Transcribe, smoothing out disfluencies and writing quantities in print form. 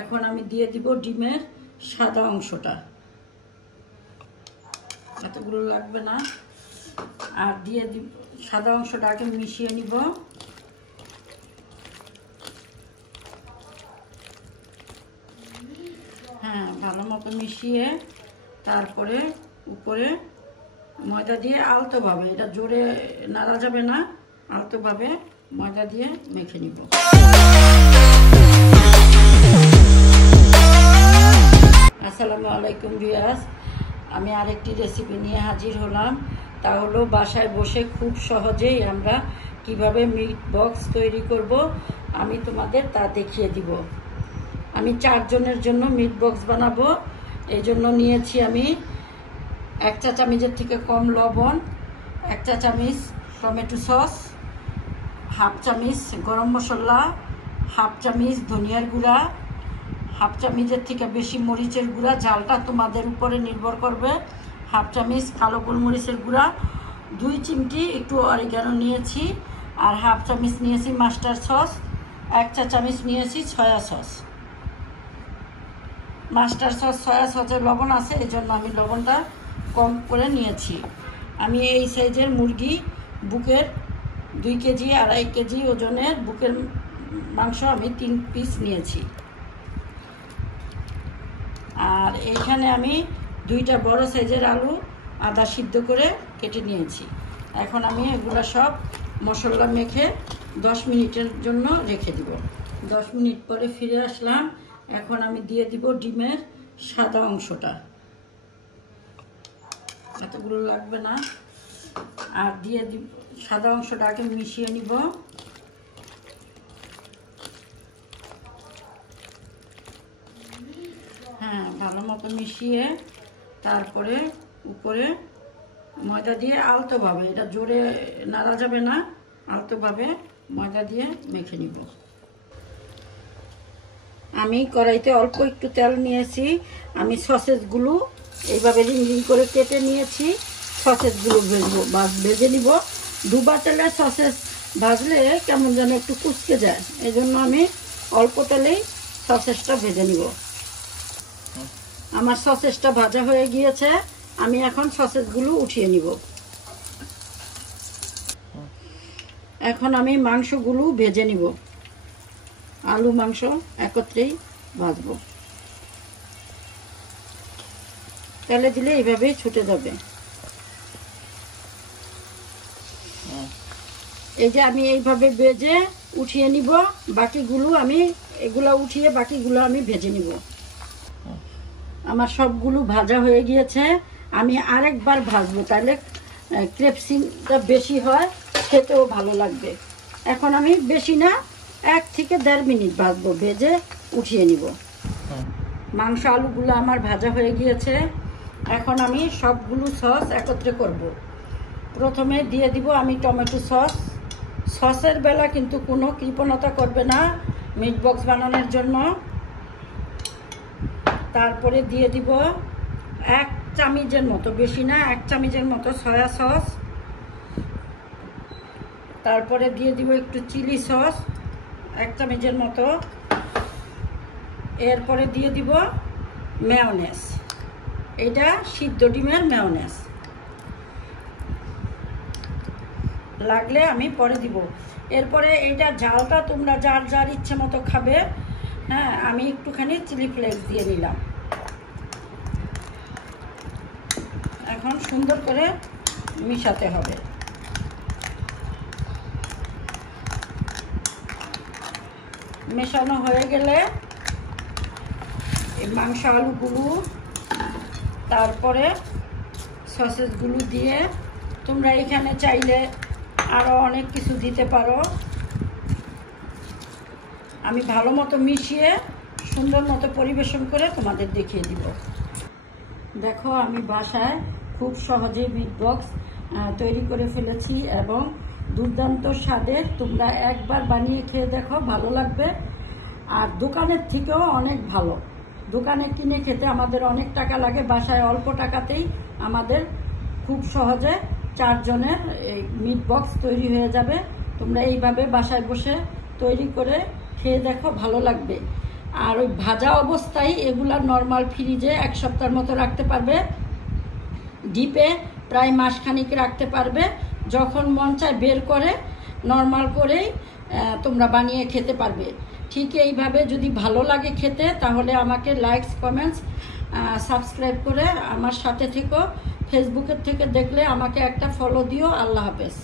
এখন আমি দিয়ে দিব ডিমের সাদা অংশটা, এতগুলো লাগবে না। আর দিয়ে দিব সাদা অংশটা আগে মিশিয়ে নিব। হ্যাঁ, ভালো মতো মিশিয়ে তারপরে উপরে ময়দা দিয়ে আলতোভাবে, এটা জোরে নাড়া যাবে না, আলতোভাবে ময়দা দিয়ে মেখে নিব। আসসালামু আলাইকুম ভিউয়ার্স, আমি আরেকটি রেসিপি নিয়ে হাজির হলাম। তা হলো বাসায় বসে খুব সহজেই আমরা কিভাবে মিট বক্স তৈরি করব আমি তোমাদের তা দেখিয়ে দিব। আমি 4 জনের জন্য মিট বক্স বানাবো। এই জন্য নিয়েছি আমি 1 চা চামচের থেকে কম লবণ, 1 চা চামচ টমেটো সস, 1/2 চামচ গরম মশলা, 1/2 চামচ ধনিয়ার গুঁড়া, 1/2 চামচের থেকে বেশি মরিচের গুঁড়া, ঝালটা তোমাদের উপরে নির্ভর করবে, 1/2 চামচ কালো গোলমরিচের গুঁড়া, 2 চিমটি একটু অরিগানো নিয়েছি, আর 1/2 চামচ নিয়েছি মাস্টার্ড সস, 1 চা চামচ নিয়েছি soya sauce. Mustard sauce soya সসের লবণ আছে, এই জন্য আমি লবণটা কম করে নিয়েছি। আমি এই সাইজের মুরগি বুকের 2 কেজি 2.5 কেজি ওজনের বুকের মাংস আমি 3 পিস নিয়েছি। আর এইখানে আমি 2টা বড় সাইজের আলু আদা সিদ্ধ করে কেটে নিয়েছি। এখন আমি এগুলো সব মশলা মেখে 10 মিনিটের জন্য রেখে দিব। 10 মিনিট পরে ফিরে আসলাম। এখন আমি দিয়ে দিব ডিমের সাদা অংশটা, এতগুলো লাগবে না। আর দিয়ে দিব সাদা অংশটা আগে মিশিয়ে নিব। হ্যাঁ, ভালো মতো মিশিয়ে তারপরে উপরে ময়দা দিয়ে আলতোভাবে, এটা জোরে নাড়া যাবে না, আলতোভাবে ময়দা দিয়ে মেখে নিব। আমি কড়াইতে অল্প একটু তেল নিয়েছি। আমি সসেসগুলো এইভাবে রিং রিং করে কেটে নিয়েছি। সসেসগুলো ভেজে নিব। দুবার তেলে সসেস ভাজলে কেমন যেন একটু কুচকে যায়, এই জন্য আমি অল্প তেলেই সসেসটা ভেজে নিব। আমার সসেসটা ভাজা হয়ে গিয়েছে, আমি এখন সসেসগুলো উঠিয়ে নিব। এখন আমি মাংসগুলো ভেজে নিব। আলু মাংস একত্রেই ভাজবো। তেলে দিলে এইভাবেই ছুটে যাবে। এই যে আমি এইভাবে ভেজে উঠিয়ে নিব। বাকিগুলো আমি এগুলা উঠিয়ে বাকিগুলো আমি ভেজে নিব। আমার সবগুলো ভাজা হয়ে গিয়েছে। আমি আরেকবার ভাজবো, তাহলে ক্রেপসিটা বেশি হয়, খেতেও ভালো লাগবে। এখন আমি বেশি না, 1 থেকে 1.5 মিনিট ভাজবো, ভেজে উঠিয়ে নিব। মাংস আলুগুলো আমার ভাজা হয়ে গিয়েছে। এখন আমি সবগুলো সস একত্রে করব। প্রথমে দিয়ে দিব আমি টমেটো সস। সসের বেলা কিন্তু কোনো কৃপণতা করবে না মিট বক্স বানানোর জন্য। তারপরে দিয়ে দিব 1 চামচের মতো, বেশি না, 1 চামচের মতো সয়া সস। তারপরে দিয়ে দিব একটু চিলি সস 1 চামচের মতো। এরপরে দিয়ে দিব মেয়োনেজ, এটা সিদ্ধ ডিমের মেয়োনেজ, লাগলে আমি পরে দিব। এরপরে এটা ঝালটা তোমরা যার যার ইচ্ছে মতো খাবে। হ্যাঁ, আমি একটুখানি চিলি ফ্লেক্স দিয়ে নিলাম। এখন সুন্দর করে মিশাতে হবে। মেশানো হয়ে গেলে এই মাংস আলুগুলো, তারপরে সসেসগুলো দিয়ে, তোমরা এখানে চাইলে আরও অনেক কিছু দিতে পারো। আমি ভালো মতো মিশিয়ে সুন্দর মতো পরিবেশন করে তোমাদের দেখিয়ে দিব। দেখো, আমি বাসায় খুব সহজেই মিট বক্স তৈরি করে ফেলেছি এবং দুর্দান্ত স্বাদের। তোমরা একবার বানিয়ে খেয়ে দেখো, ভালো লাগবে। আর দোকানের থেকেও অনেক ভালো। দোকানে কিনে খেতে আমাদের অনেক টাকা লাগে, বাসায় অল্প টাকাতেই আমাদের খুব সহজে 4 জনের এই মিট বক্স তৈরি হয়ে যাবে। তোমরা এইভাবে বাসায় বসে তৈরি করে খেয়ে দেখো, ভালো লাগবে। আর ওই ভাজা অবস্থায় এগুলা নর্মাল ফ্রিজে 1 সপ্তাহের মতো রাখতে পারবে, ডিপে প্রায় মাসখানিক রাখতে পারবে। যখন মন চায় বের করে নর্মাল করেই তোমরা বানিয়ে খেতে পারবে। ঠিক এইভাবে যদি ভালো লাগে খেতে তাহলে আমাকে লাইকস, কমেন্টস, সাবস্ক্রাইব করে আমার সাথে থেকো। ফেসবুকের থেকে দেখলে আমাকে একটা ফলো দিও। আল্লাহ হাফেজ।